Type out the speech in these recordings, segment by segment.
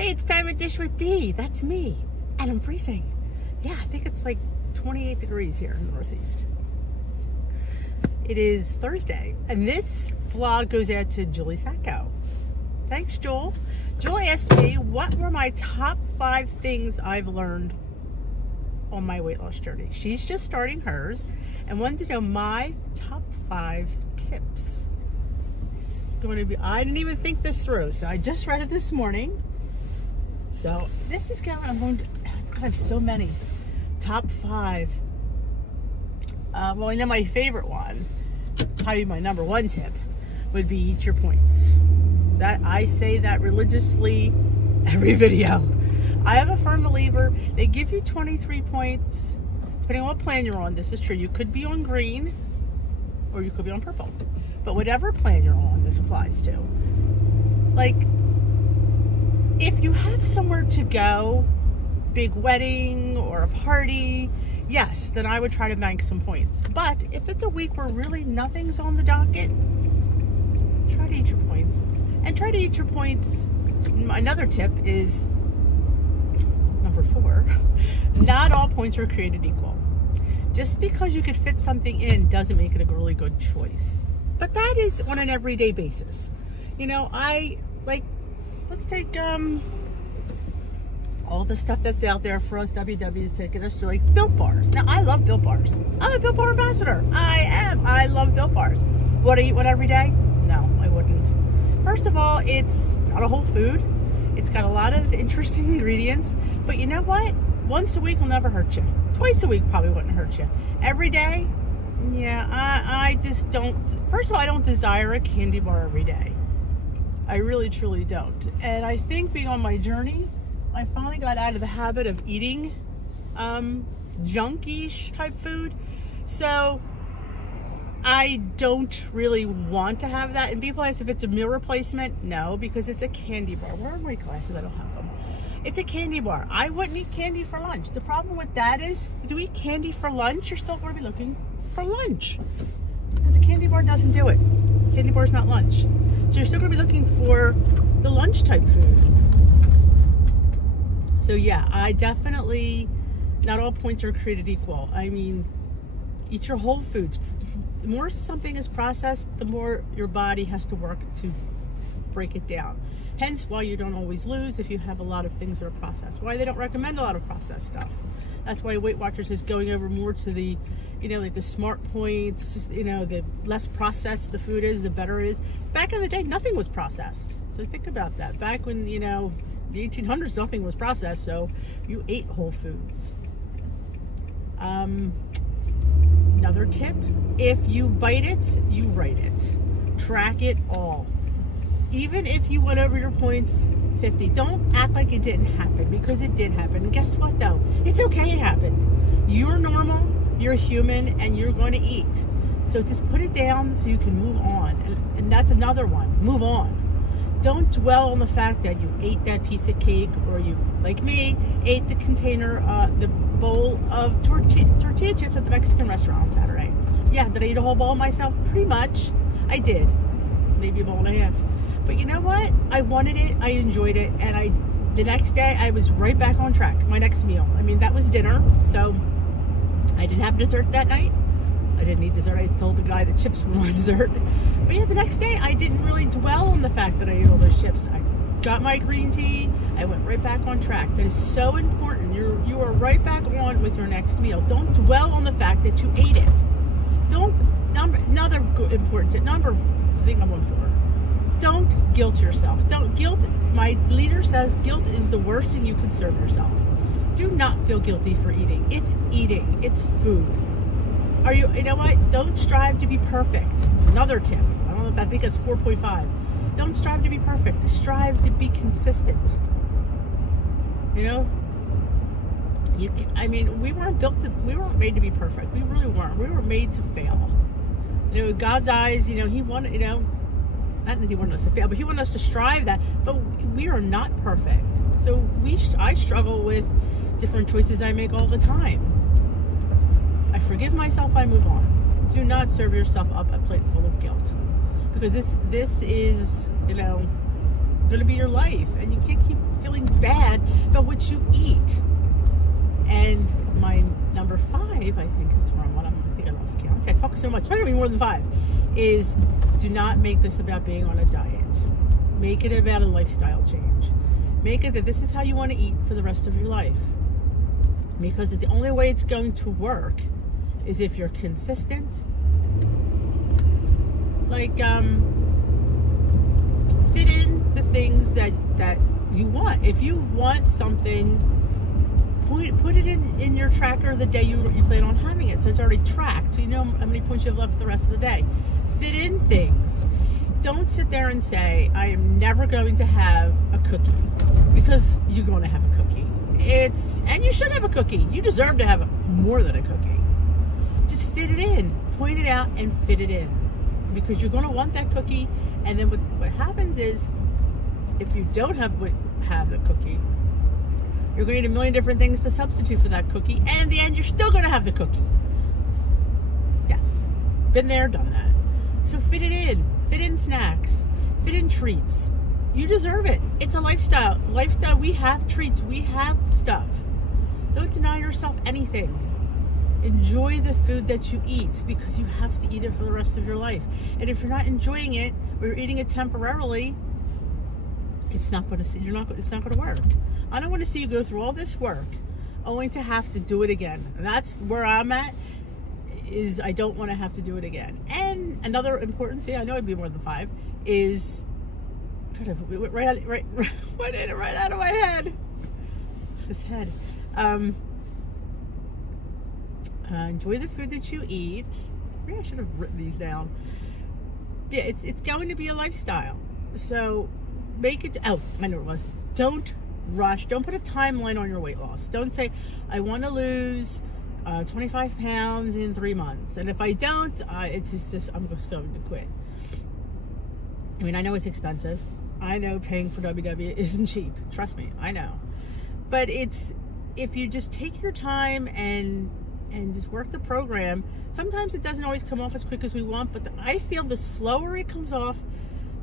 Hey, it's time to dish with D. That's me. And I'm freezing. Yeah, I think it's like 28 degrees here in the Northeast. It is Thursday, and this vlog goes out to Julie Sacco. Thanks, Jewel. Julie asked me what were my top 5 things I've learned on my weight loss journey. She's just starting hers and wanted to know my top 5 tips. It's going to be, I didn't even think this through, so I just read it this morning. So this is going, I'm going to, God, I have so many. Top 5. Well, I know my favorite one, probably my number 1 tip, would be eat your points. That I say that religiously every video. I am a firm believer. They give you 23 points, depending on what plan you're on. This is true. You could be on green, or you could be on purple. But whatever plan you're on, this applies to. Like, if you have somewhere to go, big wedding or a party, yes, then I would try to bank some points. But if it's a week where really nothing's on the docket, try to eat your points. And try to eat your points. Another tip is number 4. Not all points are created equal. Just because you could fit something in doesn't make it a really good choice. But that is on an everyday basis. You know, let's take all the stuff that's out there for us WWs to get us to, like, Built Bars. Now, I love Built Bars. I'm a Built Bar ambassador. I love Built Bars. Would I eat one every day? No, I wouldn't. First of all, it's not a whole food. It's got a lot of interesting ingredients. But you know what? Once a week will never hurt you. Twice a week probably wouldn't hurt you. Every day? Yeah, I just don't. First of all, I don't desire a candy bar every day. I really, truly don't. And I think being on my journey, I finally got out of the habit of eating junkish type food. So I don't really want to have that. And people ask if it's a meal replacement. No, because it's a candy bar. Where are my glasses? I don't have them. It's a candy bar. I wouldn't eat candy for lunch. The problem with that is, if you eat candy for lunch, you're still going to be looking for lunch. Because a candy bar doesn't do it. Candy bar is not lunch. So you're still going to be looking for the lunch type food. So yeah, I definitely, not all points are created equal. I mean, eat your whole foods. The more something is processed, the more your body has to work to break it down. Hence why you don't always lose if you have a lot of things that are processed. Why they don't recommend a lot of processed stuff. That's why Weight Watchers is going over more to the, you know, like the smart points, you know, the less processed the food is, the better it is. Back in the day, nothing was processed. So think about that. Back when, you know, the 1800s, nothing was processed, so you ate whole foods. Another tip, if you bite it, you write it. Track it all. Even if you went over your points 50, don't act like it didn't happen, because it did happen. And guess what though? It's okay, it happened. You're normal, you're human, and you're going to eat. So just put it down so you can move on. And that's another one, move on. Don't dwell on the fact that you ate that piece of cake, or you, like me, ate the container, the bowl of tortilla chips at the Mexican restaurant on Saturday. Yeah, did I eat a whole bowl myself? Pretty much. I did. Maybe a bowl and a half. But you know what? I wanted it, I enjoyed it, and the next day I was right back on track. My next meal. I mean, that was dinner, so I didn't have dessert that night. I didn't eat dessert. I told the guy the chips were my dessert. But yeah, the next day I didn't really dwell on the fact that I ate all those chips. I got my green tea. I went right back on track. That is so important. You are right back on with your next meal. Don't dwell on the fact that you ate it. Another important tip, thing I'm on for. Don't guilt yourself. My leader says guilt is the worst thing you can serve yourself. Do not feel guilty for eating. It's eating. It's food. You know what? Don't strive to be perfect. Another tip. I think it's 4.5. Don't strive to be perfect. Strive to be consistent. You know? I mean, we weren't made to be perfect. We really weren't. We were made to fail. You know, in God's eyes, you know, He wanted, you know, not that He wanted us to fail, but He wanted us to strive that. But we are not perfect. So I struggle with different choices I make all the time. I forgive myself, I move on. Do not serve yourself up a plate full of guilt. Because this is, you know, going to be your life, and you can't keep feeling bad about what you eat. And my number 5, I think that's where I'm on. I think I lost count. See, I talk so much. It's going to be more than 5. Is do not make this about being on a diet. Make it about a lifestyle change. Make it that this is how you want to eat for the rest of your life. Because the only way it's going to work is if you're consistent. Like, fit in the things that you want. If you want something, put it in your tracker the day you plan on having it, so it's already tracked, so you know how many points you have left for the rest of the day. Fit in things. Don't sit there and say, I am never going to have a cookie, because you're going to have a cookie. And you should have a cookie. You deserve to have more than a cookie. Just fit it in. Point it out and fit it in, because you're going to want that cookie. And then what happens is, if you don't have the cookie, you're going to need a million different things to substitute for that cookie, and in the end, you're still going to have the cookie. Yes. Been there, done that. So fit it in. Fit in snacks. Fit in treats. You deserve it. It's a lifestyle. Lifestyle, we have treats. We have stuff. Don't deny yourself anything. Enjoy the food that you eat, because you have to eat it for the rest of your life. And if you're not enjoying it, or you're eating it temporarily, it's not going to work. I don't want to see you go through all this work only to have to do it again. And that's where I'm at, is I don't want to have to do it again. And another important thing, I know it'd be more than 5, is kind of it went right out of my head. This head. Enjoy the food that you eat. Maybe I should have written these down. Yeah, it's going to be a lifestyle. So make it. Oh, I know what it was. Don't rush. Don't put a timeline on your weight loss. Don't say, I want to lose 25 pounds in 3 months, and if I don't, it's just I'm just going to quit. I mean, I know it's expensive. I know paying for WW isn't cheap. Trust me, I know. But it's, if you just take your time and just work the program, sometimes it doesn't always come off as quick as we want, but I feel the slower it comes off,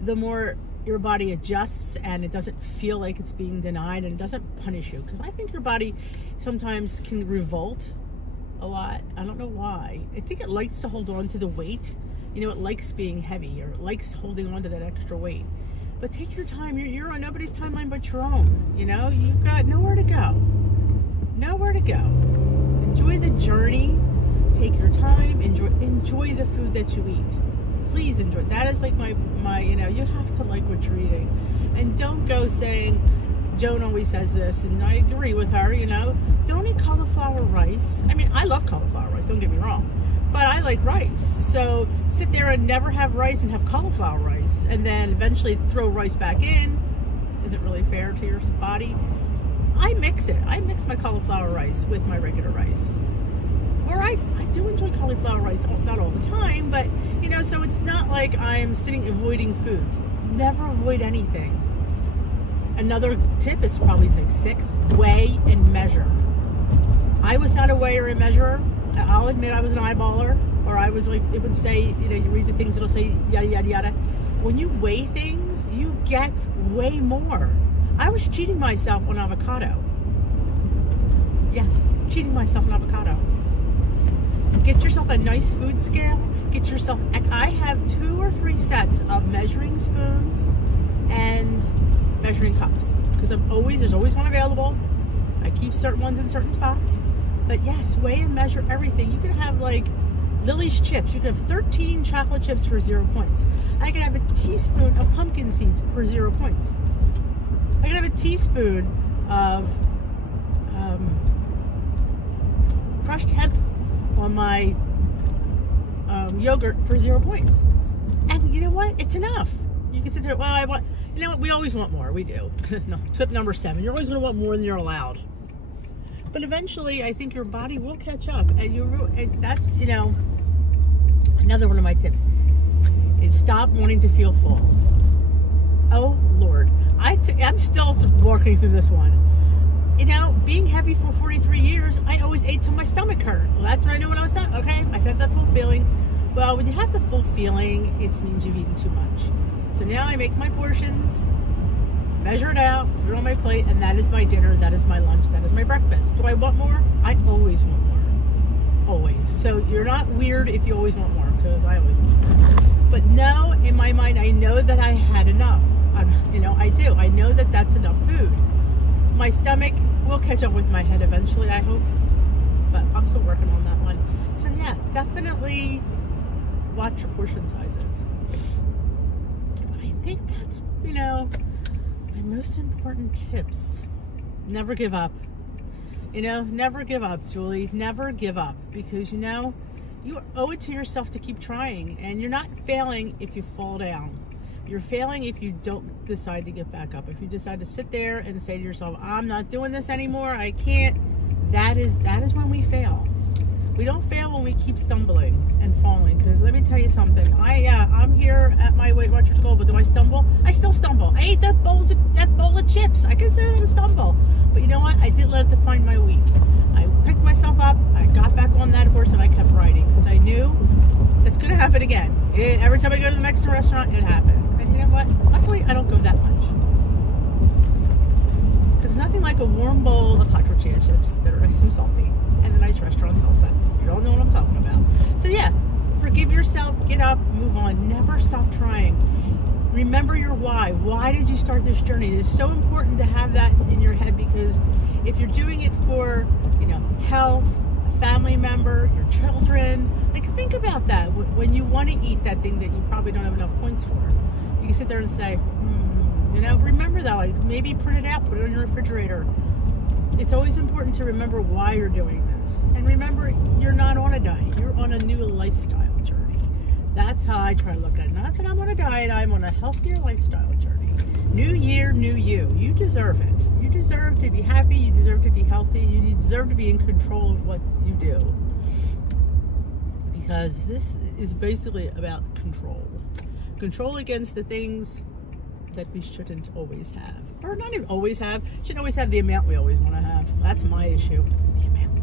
the more your body adjusts, and it doesn't feel like it's being denied, and it doesn't punish you. Because I think your body sometimes can revolt a lot. I don't know why. I think it likes to hold on to the weight. You know, it likes being heavy, or it likes holding on to that extra weight. But take your time. You're on nobody's timeline but your own. You know, you've got nowhere to go. Nowhere to go. Enjoy the journey. Take your time. Enjoy the food that you eat. Please enjoy. That is like my you know, you have to like what you're eating. And don't go saying, Joan always says this, and I agree with her, you know, don't eat cauliflower rice. I mean, I love cauliflower rice, don't get me wrong, but I like rice. So sit there and never have rice and have cauliflower rice, and then eventually throw rice back in. Isn't really fair to your body. I mix it. I mix my cauliflower rice with my regular rice. Or I do enjoy cauliflower rice, not all the time, but, you know, so it's not like I'm sitting avoiding foods. Never avoid anything. Another tip is probably like 6, weigh and measure. I was not a weigher and measurer. I'll admit I was an eyeballer, or I was like, it would say, you know, you read the things, it'll say yada, yada, yada. When you weigh things, you get way more. I was cheating myself on avocado. Yes, cheating myself on avocado. Get yourself a nice food scale. Get yourself, I have 2 or 3 sets of measuring spoons and measuring cups, because there's always one available. I keep certain ones in certain spots. But yes, weigh and measure everything. You can have like Lily's chips. You can have 13 chocolate chips for 0 points. I can have a teaspoon of pumpkin seeds for 0 points. I can have a teaspoon of crushed hemp on my yogurt for 0 points. And you know what? It's enough. You can sit there, well, you know what? We always want more. We do. No, tip number 7. You're always going to want more than you're allowed. But eventually, I think your body will catch up. And that's, you know, another one of my tips is stop wanting to feel full. Oh, Lord. I'm still working through this one. You know, being heavy for 43 years, I always ate till my stomach hurt. Well, that's when I knew when I was done. Okay, I have that full feeling. Well, when you have the full feeling, it means you've eaten too much. So now I make my portions, measure it out, put it on my plate, and that is my dinner, that is my lunch, that is my breakfast. Do I want more? I always want more. Always. So you're not weird if you always want more, because I always want more. But no, in my mind, I know that I had enough. You know, I do. I know that that's enough food. My stomach will catch up with my head eventually, I hope. But I'm still working on that one. So yeah, definitely watch your portion sizes. But I think that's, you know, my most important tips. Never give up. You know, never give up, Julie. Never give up. Because, you know, you owe it to yourself to keep trying. And you're not failing if you fall down. You're failing if you don't decide to get back up. If you decide to sit there and say to yourself, I'm not doing this anymore, I can't, that is when we fail. We don't fail when we keep stumbling and falling. Because let me tell you something, I'm here at my Weight Watchers goal, but do I stumble? I still stumble. I ate that bowl of chips. I consider that a stumble. But you know what? I didn't let it define my week. I picked myself up, I got back on that horse, and I kept riding. Because I knew that's going to happen again. Every time I go to the Mexican restaurant, it happens. And you know what? Luckily, I don't go that much. Because there's nothing like a warm bowl of hot tortilla chips that are nice and salty. And a nice restaurant salsa. You all know what I'm talking about. So yeah, forgive yourself, get up, move on. Never stop trying. Remember your why. Why did you start this journey? It's so important to have that in your head, because if you're doing it for, you know, health, a family member, your children, like think about that. When you want to eat that thing that you probably don't have enough points for, you can sit there and say, you know, remember that. Like maybe print it out, put it on your refrigerator. It's always important to remember why you're doing this. And remember, you're not on a diet. You're on a new lifestyle journey. That's how I try to look at it. Not that I'm on a diet, I'm on a healthier lifestyle journey. New year, new you. You deserve it. You deserve to be happy. You deserve to be healthy. You deserve to be in control of what you do. Because this is basically about control. Control against the things that we shouldn't always have. Or not even always have. Shouldn't always have the amount we always want to have. That's my issue. The amount.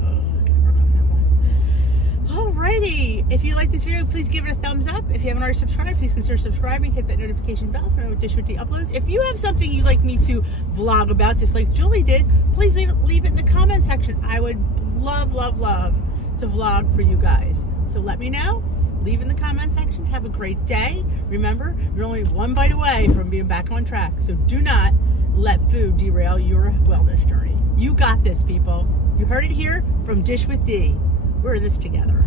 Oh, I gotta work on that one. Alrighty. If you like this video, please give it a thumbs up. If you haven't already subscribed, please consider subscribing. Hit that notification bell for Dish with D uploads. If you have something you'd like me to vlog about, just like Julie did, please leave it in the comment section. I would love, love, love to vlog for you guys. So let me know. Leave in the comment section. Have a great day. Remember, you're only one bite away from being back on track. So do not let food derail your wellness journey. You got this, people. You heard it here from Dish with D. We're in this together.